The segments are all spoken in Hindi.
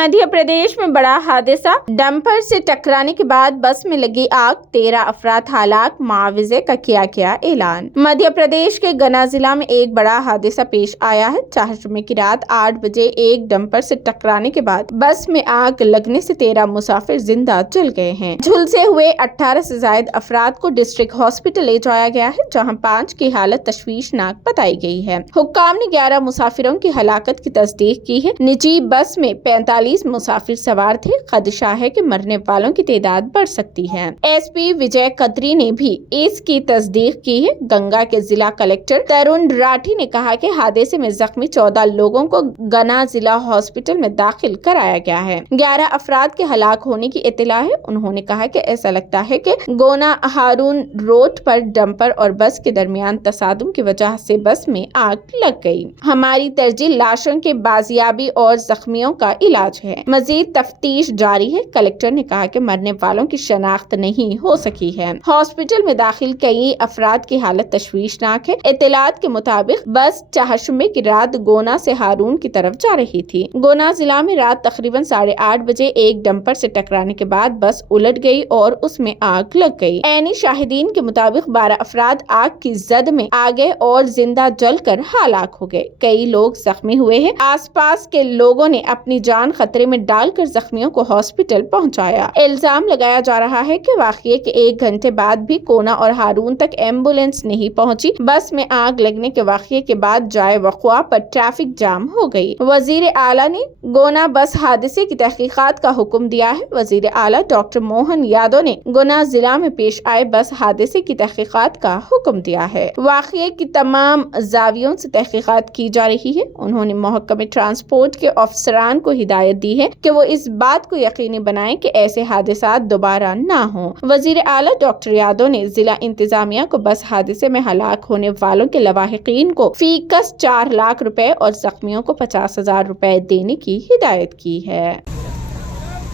मध्य प्रदेश में बड़ा हादसा, डंपर से टकराने के बाद बस में लगी आग, 13 अफराद हलाक, मुआवजे का किया गया ऐलान। मध्य प्रदेश के गना जिला में एक बड़ा हादसा पेश आया है। चारजुमे की रात 8 बजे एक डंपर से टकराने के बाद बस में आग लगने से 13 मुसाफिर जिंदा जल गए हैं। झुलसे हुए 18 से ज्यादा अफराद को डिस्ट्रिक्ट हॉस्पिटल ले जाया गया है, जहाँ 5 की हालत तशवीशनाक बताई गई है। हुक्काम ने 11 मुसाफिरों की हलाकत की तस्दीक की है। निजी बस में 45 मुसाफिर सवार थे। खदशा है कि मरने वालों की तादाद बढ़ सकती है। एसपी विजय कतरी ने भी इसकी तस्दीक की है। गंगा के जिला कलेक्टर तरुण राठी ने कहा कि हादसे में जख्मी 14 लोगों को गना जिला हॉस्पिटल में दाखिल कराया गया है। 11 अफराद के हलाक होने की इत्तला है। उन्होंने कहा कि ऐसा लगता है कि गोना हारून रोड पर डंपर और बस के दरमियान तसादुम की वजह से बस में आग लग गई। हमारी तरजीह लाशों के बाजियाबी और जख्मियों का इलाज है। मजीद तफ्तीश जारी है। कलेक्टर ने कहा कि मरने वालों की शनाख्त नहीं हो सकी है। हॉस्पिटल में दाखिल कई अफराद की हालत तशवीशनाक है। इत्तलात के मुताबिक बस चारजुमे की रात गोना से हारून की तरफ जा रही थी। गोना जिला में रात तकरीबन 8:30 बजे एक डंपर से टकराने के बाद बस उलट गई और उसमें आग लग गई। ऐनी शाहिदीन के मुताबिक 12 अफराद आग की जद में आ गए और जिंदा जलकर हलाक हो गए। कई लोग जख्मी हुए हैं। आसपास के लोगों ने अपनी जान खतरे में डालकर जख्मियों को हॉस्पिटल पहुंचाया। इल्जाम लगाया जा रहा है कि वाकये के 1 घंटे बाद भी कोना और हारून तक एम्बुलेंस नहीं पहुंची। बस में आग लगने के वाकये के बाद जाए वक़्वा पर ट्रैफिक जाम हो गई। वजीर आला ने गोना बस हादसे की तहकीकात का हुक्म दिया है। वजीर आला डॉक्टर मोहन यादव ने गोना जिला में पेश आए बस हादसे की तहकीकात का हुक्म दिया है। वाकये की तमाम जावियों से तहकीकात की जा रही है। उन्होंने महकमे ट्रांसपोर्ट के अफसरान को हिदायत दी है कि वो इस बात को यकीनी बनाएं कि ऐसे हादसात दोबारा ना हो। वजीर आला डॉक्टर यादव ने जिला इंतजामिया को बस हादसे में हलाक होने वालों के लवाहिकीन को फीकस 4 लाख रुपए और जख्मियों को 50,000 रुपए देने की हिदायत की है।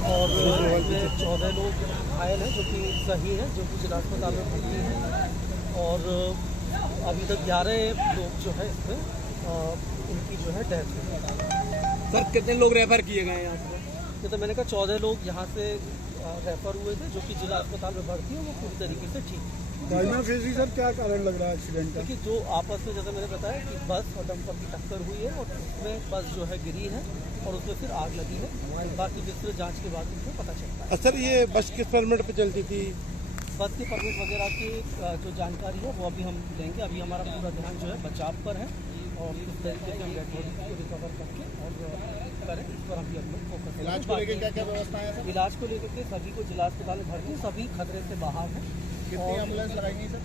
और 14 लोग घायल हैं, जो कि सही है, जो कि जिला अस्पताल में भर्ती हैं। और अभी तक 11 लोग जो है इसमें उनकी जो है डेथ हुई। सर कितने लोग रेफर किए गए यहाँ से? ये तो मैंने कहा 14 लोग यहाँ से रेफर हुए थे, जो कि जिला अस्पताल में भर्ती है, वो पूरी तरीके से ठीक है। सर क्या कारण लग रहा है एक्सीडेंट का? देखिए, जो आपस में जैसे मैंने बताया कि बस और डंपर की टक्कर हुई है और उसमें बस जो है गिरी है और उसमें फिर आग लगी है। बाकी विस्तृत जांच के बाद उसमें पता चलता है। सर ये बस किस परमिट पे चलती थी? बस के परमिट वगैरह की जो जानकारी है वो अभी हम लेंगे। अभी हमारा पूरा ध्यान जो है बचाव पर है और किस तरीके से हम डेड बॉडी को रिकवर करके और करें, इस पर हम लोग फोकस। इलाज को लेकर क्या क्या व्यवस्था है सर? इलाज को लेकर के सभी को जिला अस्पताल में भर्ती, सभी खतरे से बाहर हैं। कितनी एम्बुलेंस लगाएंगी सर?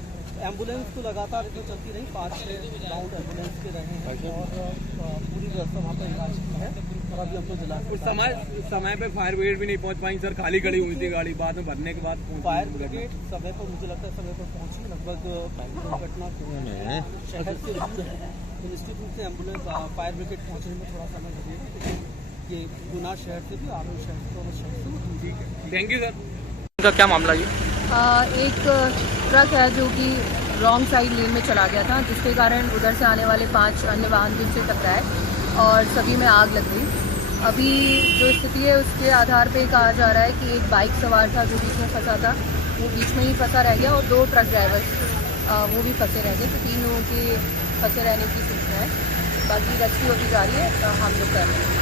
एम्बुलेंस तो लगातार इसमें चलती रही, 5-6 राउंड एम्बुलेंस के रहे हैं और पूरी व्यवस्था वहाँ पर इलाज की है। और अभी हम तो जिला समय पे फायर ब्रिगेड भी नहीं पहुंच पाई सर, खाली खड़ी हुई थी गाड़ी, बाद में भरने के बाद फायर ब्रिगेड समय पर, मुझे लगता है समय पर पहुंची। लगभग दुर्घटना शहर से निश्चित रूप से एम्बुलेंस फायर ब्रिगेड पहुंचने में थोड़ा समय लगेगा, लेकिन ये गुना शहर से भी आरोप शहर से दोनों शहर से। ठीक है, थैंक यू सर। इनका क्या मामला है? एक ट्रक है जो कि रॉन्ग साइड लेन में चला गया था, जिसके कारण उधर से आने वाले 5 अन्य वाहन जिनसे टकराए और सभी में आग लग गई। अभी जो स्थिति है उसके आधार पे कहा जा रहा है कि एक बाइक सवार था जो बीच में फंसा था, वो बीच में ही फंसा रह गया और 2 ट्रक ड्राइवर वो भी फंसे रह गए। तो 3 लोगों के फंसे रहने की सूचना है। बाकी रेस्क्यू अभी जारी है, हम लोग कर रहे हैं।